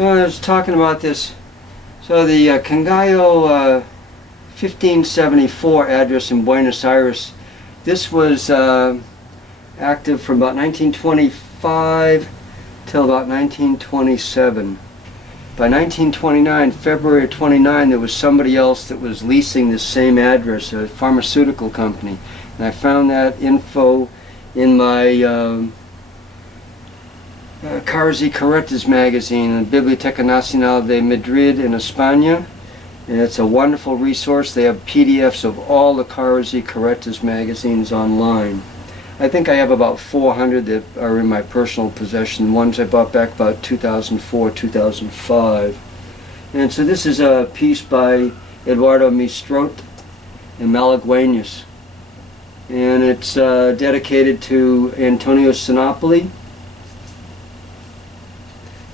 I was talking about this. So the Cangallo 1574 address in Buenos Aires, this was active from about 1925 till about 1927. By 1929, February 29, there was somebody else that was leasing this same address, a pharmaceutical company. And I found that info in my Caras y Carretas magazine, Biblioteca Nacional de Madrid in España. And it's a wonderful resource. They have PDFs of all the Caras y Carretas magazines online. I think I have about 400 that are in my personal possession, ones I bought back about 2004, 2005. And so this is a piece by Eduardo Mistrot and Malagueñas. And it's dedicated to Antonio Sinopoli,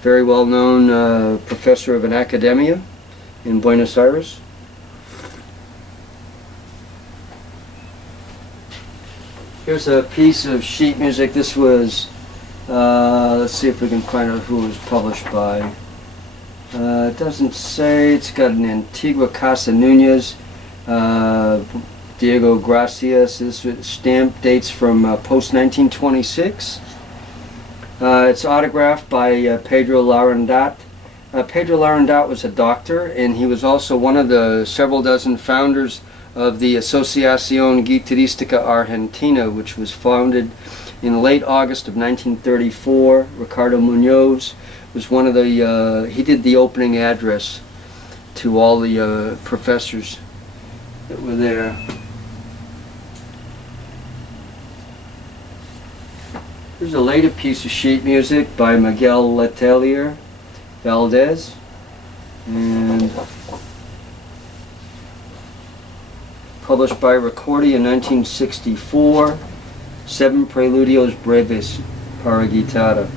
very well-known professor of an academia in Buenos Aires. Here's a piece of sheet music. This was, let's see if we can find out who it was published by. It doesn't say. It's got an Antigua Casa Nunez, Diego Gracias. This stamp dates from post-1926. It's autographed by Pedro Larendat. Pedro Larendat was a doctor, and he was also one of the several dozen founders of the Asociación Guitarrística Argentina, which was founded in late August of 1934. Ricardo Munoz was one of the, he did the opening address to all the professors that were there. Here's a later piece of sheet music by Miguel Letelier Valdez, and published by Ricordi in 1964, 7 Preludios Breves para Guitarra.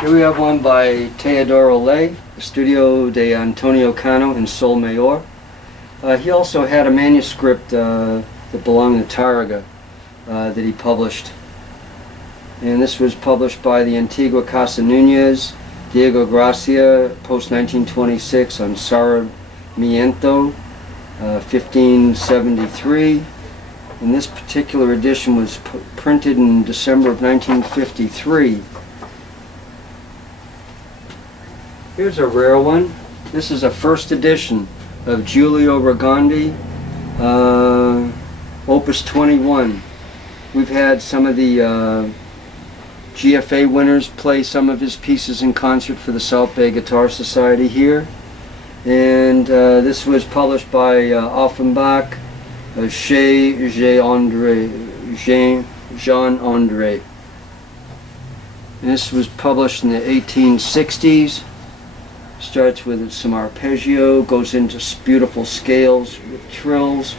Here we have one by Teodoro Ley, Estudio de Antonio Cano in Sol Mayor. He also had a manuscript that belonged to Tárrega that he published. And this was published by the Antigua Casa Nunez, Diego Gracia, post-1926 on Sarmiento, 1573. And this particular edition was printed in December of 1953. Here's a rare one. This is a first edition of Giulio Rogondi, Opus 21. We've had some of the GFA winners play some of his pieces in concert for the South Bay Guitar Society here. And this was published by Offenbach, chez Jean-André. And this was published in the 1860s. Starts with some arpeggio, goes into beautiful scales with trills,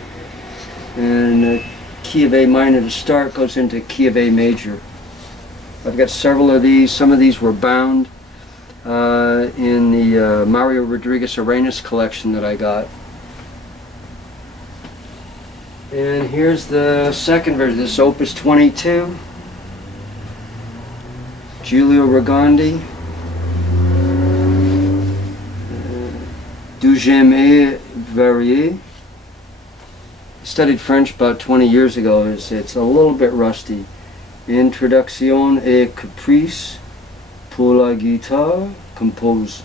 and key of A minor to start, goes into key of A major. I've got several of these. Some of these were bound in the Mario Rodriguez Arenas collection that I got. And here's the second version, this Opus 22, Giulio Rogondi, Deuxième et Varié. Studied French about 20 years ago. It's a little bit rusty. Introduction et Caprice pour la guitare, composed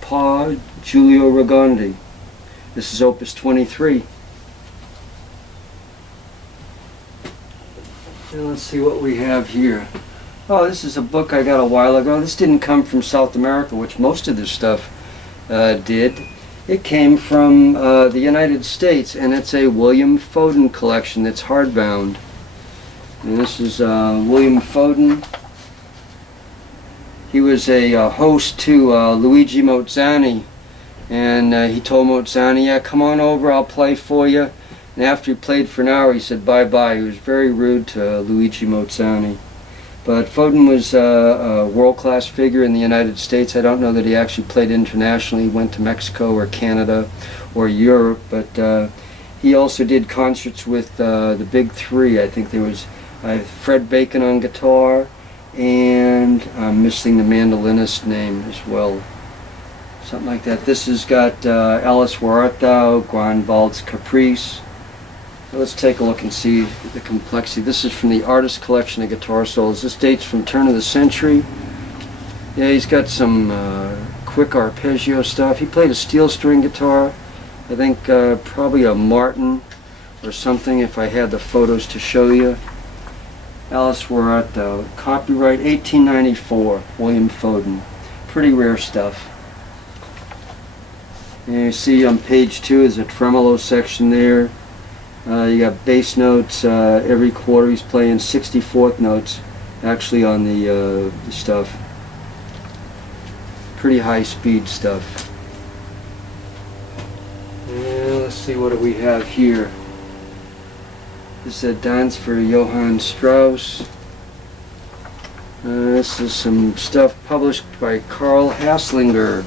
par Giulio Rogondi. This is Opus 23. And let's see what we have here. Oh, this is a book I got a while ago. This didn't come from South America, which most of this stuff did. It came from the United States, and it's a William Foden collection that's hardbound. And this is William Foden. He was a host to Luigi Mozzani, and he told Mozzani, yeah, come on over, I'll play for you. And after he played for an hour, he said bye-bye. He was very rude to Luigi Mozzani. But Foden was a world-class figure in the United States. I don't know that he actually played internationally. He went to Mexico or Canada or Europe, but he also did concerts with the Big Three. I think there was Fred Bacon on guitar, and I'm missing the mandolinist's name as well. Something like that. This has got Alice Where Art Thou, Grandval's Caprice. Let's take a look and see the complexity. This is from the Artist Collection of Guitar Solos. This dates from turn of the century. Yeah, he's got some quick arpeggio stuff. He played a steel string guitar. I think probably a Martin or something, if I had the photos to show you. Alice Where Art Thou. Copyright 1894, William Foden. Pretty rare stuff. And you see on page 2 is a tremolo section there. You got bass notes every quarter. He's playing 64th notes actually on the stuff. Pretty high speed stuff. And let's see, what do we have here? This is a dance for Johann Strauss. This is some stuff published by Karl Haslinger.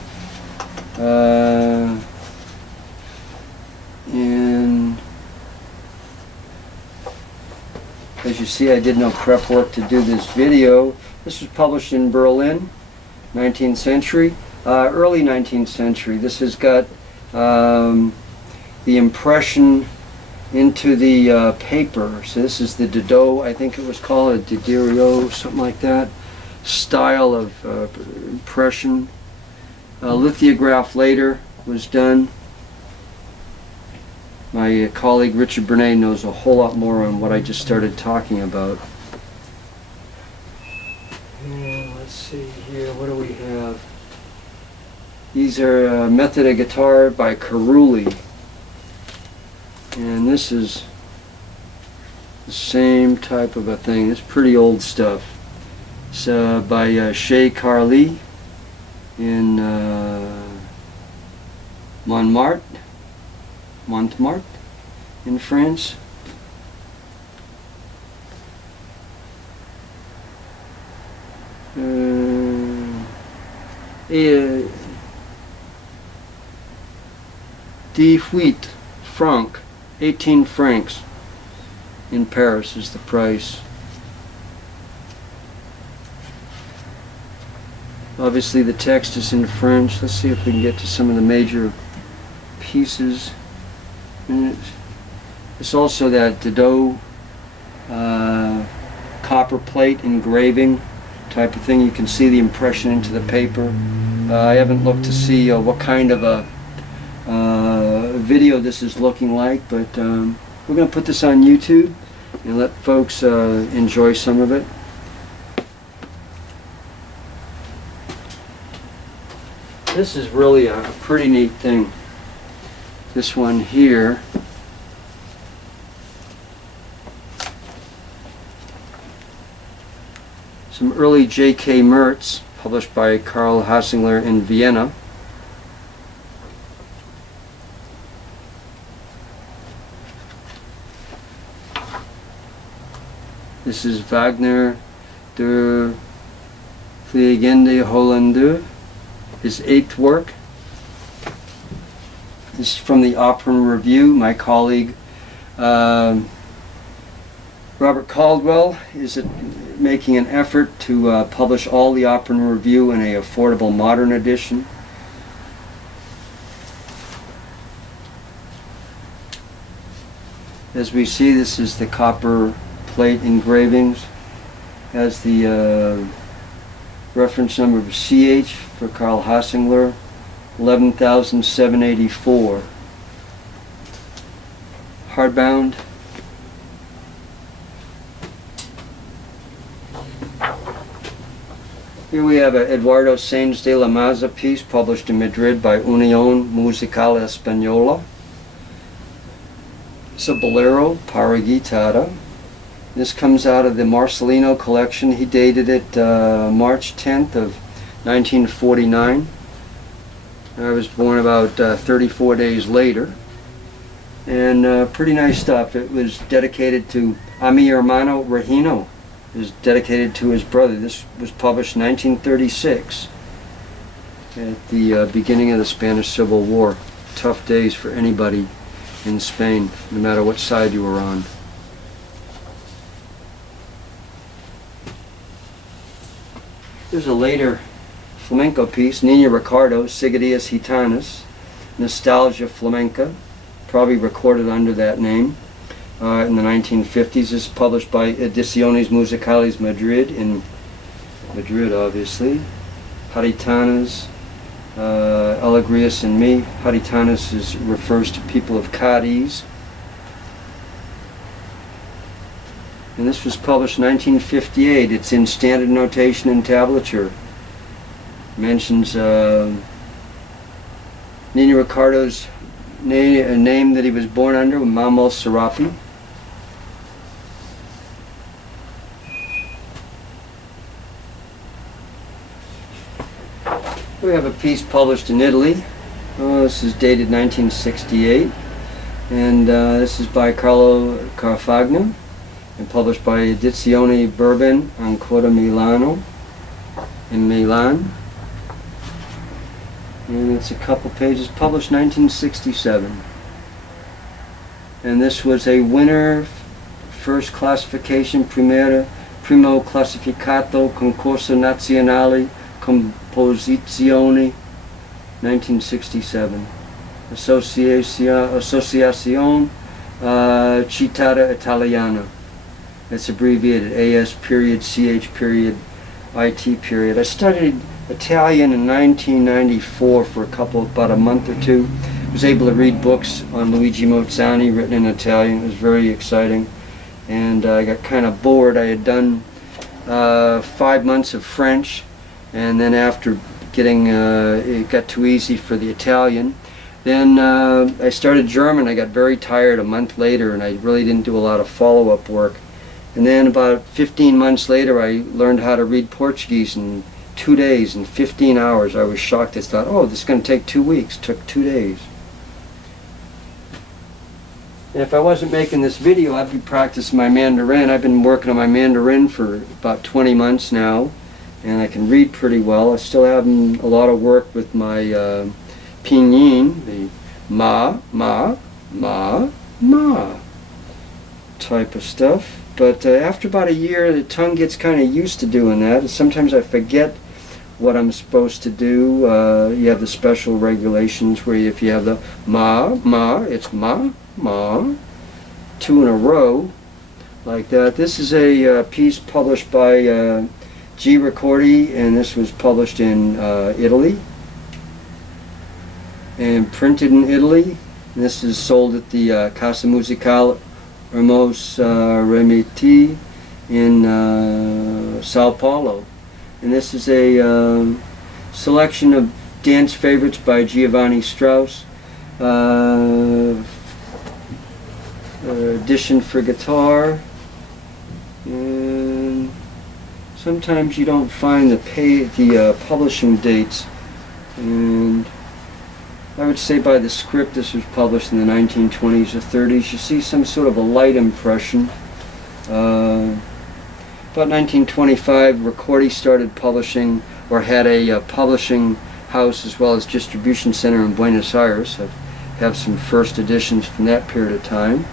And as you see, I did no prep work to do this video. This was published in Berlin, 19th century, early 19th century. This has got the impression into the paper. So this is the Didot, I think it was called, a Diderot, something like that, style of impression. Lithograph later was done. My colleague Richard Bernay knows a whole lot more on what I just started talking about. And let's see here, what do we have? These are Method of Guitar by Carulli. And this is the same type of a thing. It's pretty old stuff. It's by Chez Carly in Montmartre in France. Et 18 francs, 18 francs in Paris is the price. Obviously the text is in French. Let's see if we can get to some of the major pieces. It's also that Didot copper plate engraving type of thing. You can see the impression into the paper. I haven't looked to see what kind of a video this is looking like, but we're going to put this on YouTube and let folks enjoy some of it. This is really a pretty neat thing. This one here. Some early J.K. Mertz, published by Karl Haslinger in Vienna. This is Wagner der Fliegende Holländer, his 8th work. This is from the Opera Review. My colleague Robert Caldwell is making an effort to publish all the Opera Review in an affordable modern edition. As we see, this is the copper plate engravings. Has the reference number of CH for Karl Haslinger, 11,784. Hardbound. Here we have a Eduardo Sáenz de la Maza piece published in Madrid by Unión Musical Española. It's a bolero, para guitarra. This comes out of the Marcelino collection. He dated it March 10th of 1949. I was born about 34 days later. And pretty nice stuff. It was dedicated to A mi hermano Regino. It was dedicated to his brother. This was published in 1936 at the beginning of the Spanish Civil War. Tough days for anybody in Spain, no matter what side you were on. Here's a later flamenco piece, Nina Ricardo, Sigillas Gitanas, Nostalgia Flamenca, probably recorded under that name in the 1950s. This is published by Ediciones Musicales Madrid, in Madrid obviously. Jaritanas, Alegrias and Me. Jaritanas refers to people of Cadiz. And this was published in 1958. It's in standard notation and tablature. Mentions Nina Ricardo's name that he was born under, Mamo Serapi. We have a piece published in Italy. This is dated 1968. And this is by Carlo Carfagna and published by Edizione Bourbon, Ancora Milano, in Milan. And it's a couple pages, published 1967. And this was a winner, first classification, primo classificato, concorso nazionale, composizione, 1967. Associazione Citata Italiana. It's abbreviated AS period, CH period, IT period. I studied Italian in 1994 for about a month or two. I was able to read books on Luigi Mozzani written in Italian. It was very exciting. And I got kind of bored. I had done 5 months of French, and then after getting, it got too easy for the Italian. Then I started German. I got very tired a month later, and I really didn't do a lot of follow-up work. And then about 15 months later, I learned how to read Portuguese in 2 days, in 15 hours. I was shocked. I thought, oh, this is going to take 2 weeks. It took 2 days. And if I wasn't making this video, I'd be practicing my Mandarin. I've been working on my Mandarin for about 20 months now, and I can read pretty well. I still have a lot of work with my pinyin, the ma type of stuff. But after about a year, the tongue gets kind of used to doing that. And sometimes I forget what I'm supposed to do. You have the special regulations where if you have the ma, it's ma, 2 in a row, like that. This is a piece published by G. Ricordi, and this was published in Italy and printed in Italy. And this is sold at the Casa Musicale Ramos Remiti in Sao Paulo. And this is a selection of dance favorites by Giovanni Strauss, edition for guitar, and sometimes you don't find the publishing dates, and I would say by the script this was published in the 1920s or 30s. You see some sort of a light impression. About 1925, Ricordi started publishing, or had a publishing house as well as distribution center in Buenos Aires. I have some first editions from that period of time.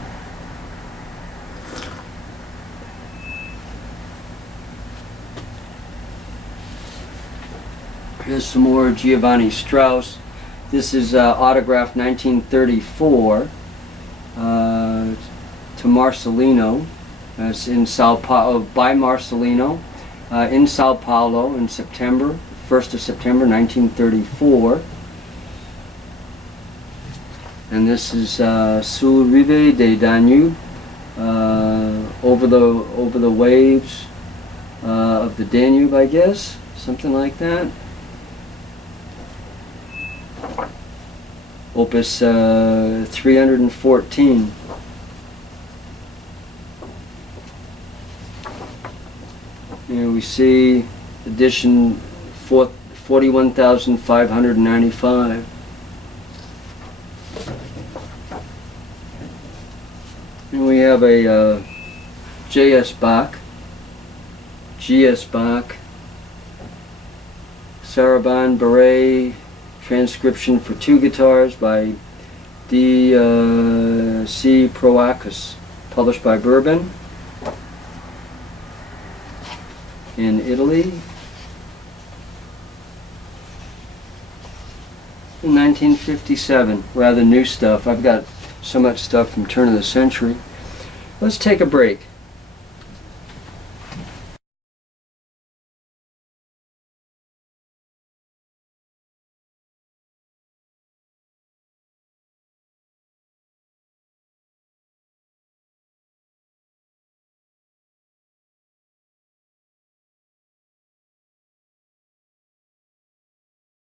Here's some more Giovanni Strauss. This is autographed 1934 to Marcelino. It's in Sao Paulo, by Marcelino, in Sao Paulo in September, 1st of September 1934. And this is Sul Rive de Danube, over the waves of the Danube, I guess, something like that. Opus 314. Here we see edition 41,595. And we have a J.S. Bach, G.S. Bach, Sarabande Barret, transcription for 2 guitars by D. C. Proacus, published by Bourbon in Italy. in 1957. Rather new stuff. I've got so much stuff from turn of the century. Let's take a break.